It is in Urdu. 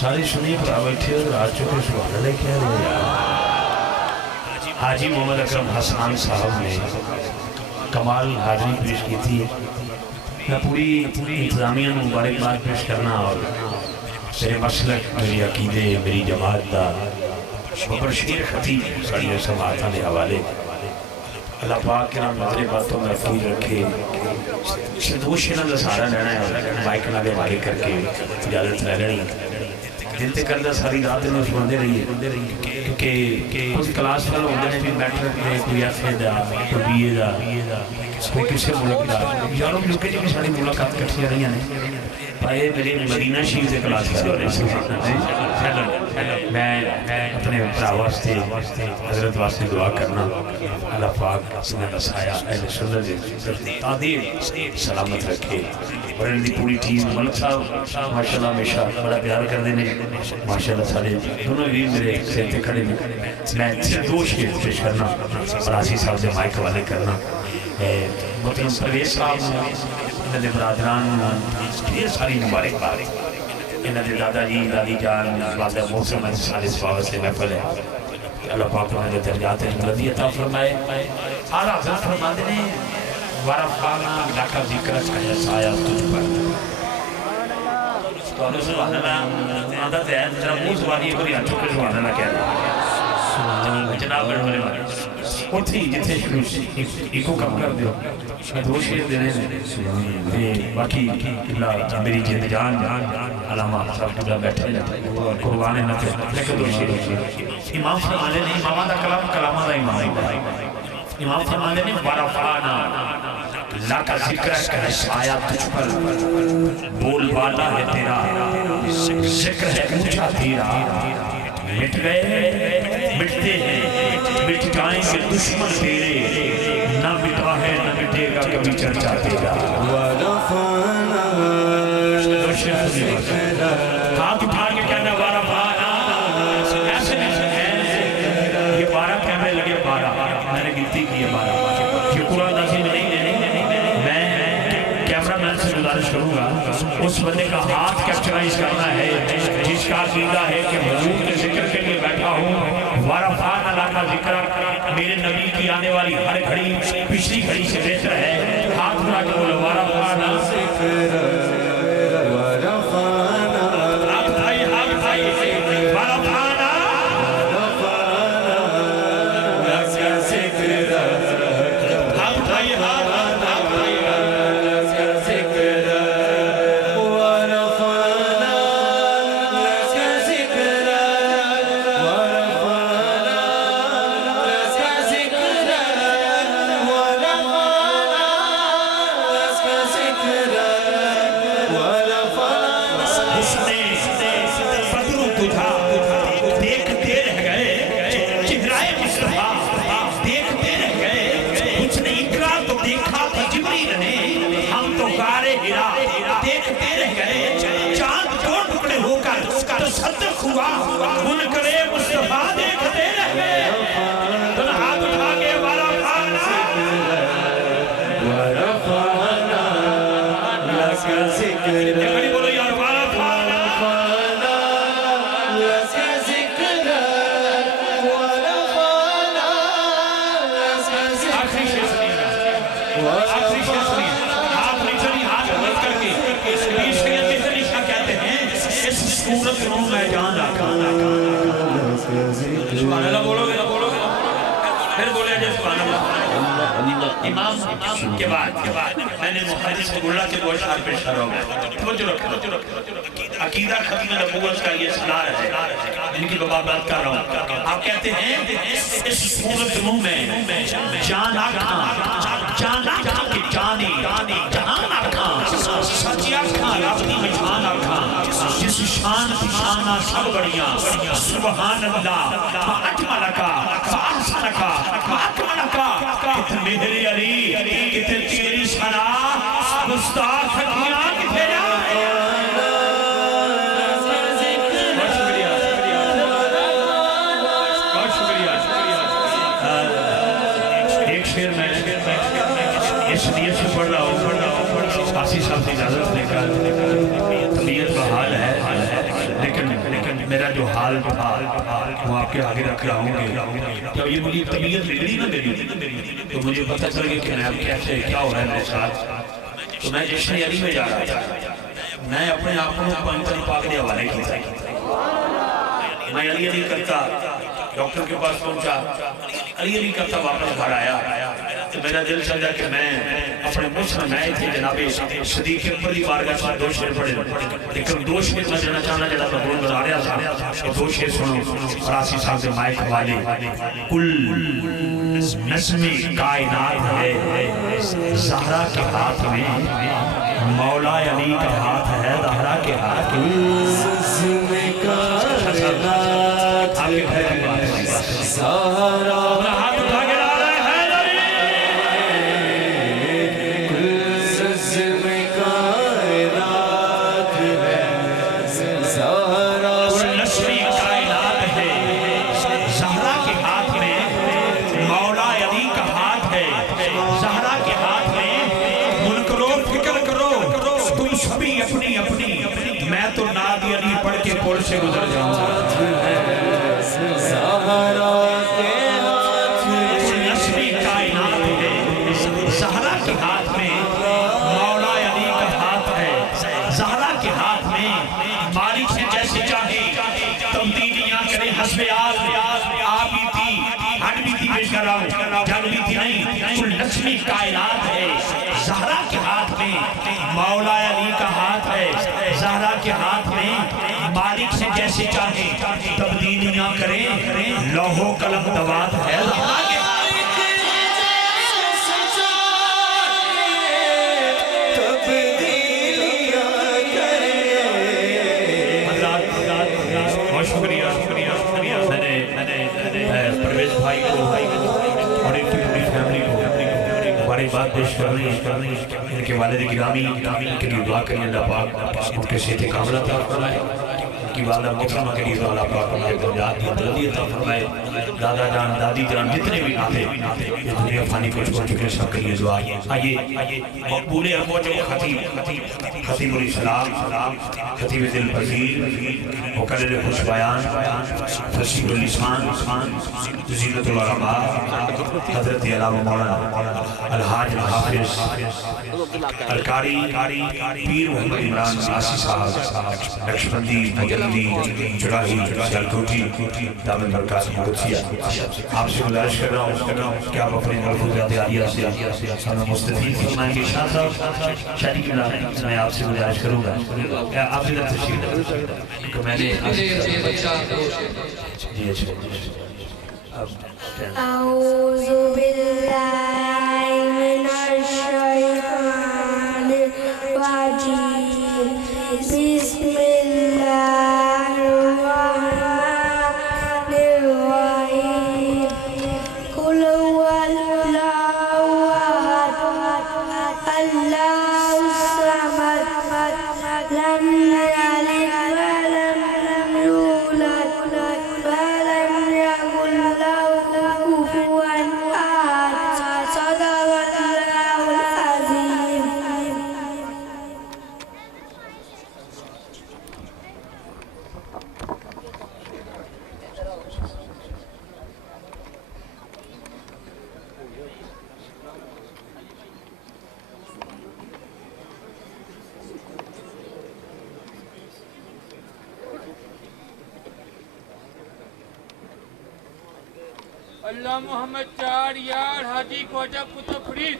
ساری سنی پر بیٹھے اور آج چکے سبحان اللہ کیا رہے یار. حاجی محمد اکرم حسان صاحب نے کمال حاضری پیش کی تھی. میں پوری انتظامیہ مبارکباد پیش کرنا اور میرے مسلک میری عقیدے میری جماعت دا بشیر خطیب ساڑھے سماعتاں دے حوالے اللہ پاک کے نام نظر باتوں میں محفوظ رکھے. دو شیرہ دا سارا لینا ہے مائک نہ دے والے کر کے اجازت لے لینی دل تے کردہ ساری رات میں سنتے رہیے کہ کچھ کلاس فل ہوندے نے بھی میٹرک دے کوئی ایف اے دا کوئی بی اے دا کوئی کسے ملک دا یاروں ملکے جی ساری ملاقات کٹھیاں رہی ہیں پائے میرے مدینہ شریف سے کلاس فل ہو رہے ہیں. میں اپنے بھرا واسطے حضرت واسطے دعا کرنا اللہ پاک سنہ بسایا اہل سنت تعدیر سلامت رکھے اور ان دی پوری ٹیم ملک صاحب ماشاءاللہ ہمیشہ بڑا پیار کر دینے ماشاءاللہ سارے دونوں بھی میرے سیتے کھڑے میں صرف دو شیر پیش کرنا اور آسی صاحب سے مائک والے کرنا محترم پرویز صاحب انہوں نے برادران ڈھیر ساری مبارک بار انہوں نے دادا جی دادی جان والدہ موسم سارے سواب سے محفل ہے اللہ پاک انہوں نے درجات بلندی عطا فرمائے. آر حضرت فرما دینے ورفانا لکا ذکر کا سایہ تجھ پر تو اللہ سبحان اللہ عادت ہے جناب موس وادی کو یا چکر سبحان اللہ کہہ رہا جناب بڑھنے والے اٹھی جتنے شروع ایکو کم کر دیو دو شیر دینے دے باقی اللہ میری جند جان علامہ صاحب جدا بیٹھے قربانے نہ تھے لیکن دو شیر امام فرمانے نے امامہ دا کلام کلامہ دا امام فرمانے نے ورفانا لاکا ذکر کا سایہ تجھ پر بول بالا ہے تیرا ذکر ہے اونچا تیرا مٹ گئے مٹتے ہیں مٹ جائیں گے دشمن تیرے نہ مٹا ہے نہ مٹے گا کبھی چرچا تیرا. ہاتھ اٹھا کے کہنا ورفانا ایسے نہیں ہے یہ 12 کیمرے لگے 12 میں نے گنتی کی ہے 12 یہ قرآن نازل میں نہیں میں کیمرہ مین سے گزارش کروں گا اس بندے کا ہاتھ کیپچرائز کرنا ہے جس کا عقیدہ ہے کہ حضور کے ذکر کے لیے بیٹھا ہوں ورفانا لاکا ذکر میرے نبی کی آنے والی ہر گھڑی پچھلی گھڑی سے بہتر ہے. ہاتھ اٹھا کے بولو ورفانا تصدق ہوا منکر مصطفیٰ دیکھتے رہ گئے تن ہاتھ اٹھا کے ورفانا لکا ذکر ایک بولو یار ورفانا لکا ذکر ورفانا لکا ذکر آخری شیئر سنی ہاتھ نیچنی ہاتھ مت کر کے اس بیشیت میں طریقہ کہتے ہیں اس صورت رو میں جان رکھا سبحان اللہ بولو گے پھر بولے جائے سبحان اللہ. امام کے بعد میں نے محدث اللہ کے دو اشعار پیش کر رہا ہوں توجہ رکھو عقیدہ ختم نبوت کا یہ سنار ہے ان کی بات کر رہا ہوں. آپ کہتے ہیں اس صورت رو میں جان آکھاں کی جانی جہان آکھاں سچی آکھاں رابطی میں جان آکھاں جس شان کی شانہ سب بڑیاں سبحان اللہ فاجملکا فاحسنکا فاکملکا کتن میرے علی کتن تیری سنا مستاق کیا کتے جائے. بہت شکریہ ایک شیر میں اس نیت سے پڑھ رہا ہوں آسی صاحب سے اجازت لے کر طبیعت بحال ہے لیکن میرا جو حال تھا وہ آپ کے آگے رکھ رہا ہوں جب یہ مجھے طبیعت بگڑی نا میری تو مجھے پتہ چل گیا کہ میں اب کیسے کیا ہو رہا ہے میرے ساتھ تو میں جشن علی میں جا رہا تھا میں اپنے آپ کو پانچ پاک دے حوالے کی تھا میں علی کرتا ڈاکٹر کے پاس پہنچا علی کرتا واپس گھر آیا تو میرا دل چاہتا کہ میں اپنے مسلم میں تھے جناب صدیق اکبر کی بارگاہ سے دو شعر پڑھے لیکن دو شعر میں دینا چاہنا جڑا میں گن گزار رہا تھا کہ دو شعر سنو فراسی صاحب سے مائک والے کل نظم کائنات ہے زہرا کے ہاتھ میں مولا علی کا ہاتھ ہے زہرا کے ہاتھ نظم کائنات ہے زہرا سے گزر جاؤں زہرا کے ہاتھ میں نسبی کائنات ہے زہرا کے ہاتھ میں مولا علی کا ہاتھ ہے زہرا کے ہاتھ میں مالک سے جیسے چاہے تبدیلیاں کرے حسب آپ بھی تھی ہٹ بھی تھی پیش کر رہا ہوں جگ بھی تھی نہیں کل نسبی کائنات ہے زہرا کے ہاتھ میں مولا علی کا ہاتھ ہے زہرا کے ہاتھ میں مالک سے جیسے چاہے تبدیلیاں کریں لوح و قلم دوات ہے زہرا کے تبدیلیاں کریں بہت شکریہ میں پرویز بھائی کو اور ان کی پوری فیملی کو ہماری بات پیش کرنی ان کے والد گرامی کے لیے دعا کریں اللہ پاک ان کے صحت کاملہ عطا فرمائے کی والدہ محترمہ کے لیے اللہ پاک ہمیں درجات دی بلندی عطا فرمائے دادا جان دادی جان جتنے بھی ناتے یہ دنیا فانی کو چھوڑ چکے سب کے لیے دعا آئیے مقبول ارموج خطیب الاسلام خطیب دل پذیر مقرر خوش بیان فصیح اللسان زینت العلماء حضرت علامہ مولانا الحاج الحافظ القاری پیر محمد عمران آسی صاحب نقشبندی مجلدی چڑاہی سیالکوٹی دامن برکات قدسیہ آپ سے گزارش کر رہا ہوں کہ آپ اپنے ملفوظات عالیہ سے ہمیں مستفید فرمائیں گے شاہ صاحب شادی کی ملاقات میں آپ سے گزارش کروں گا آپ سے تشریف کہ میں نے اعوذ باللہ من الشیطان الرجیم بسم اللہ الرحمن الرحیم قل هو اللہ احد اللہ الصمد لم یلد ولم یولد ولم یکن له کفوا احد صدق اللہ العظیم اللہ محمد چار یار حاجی خواجہ قطب فرید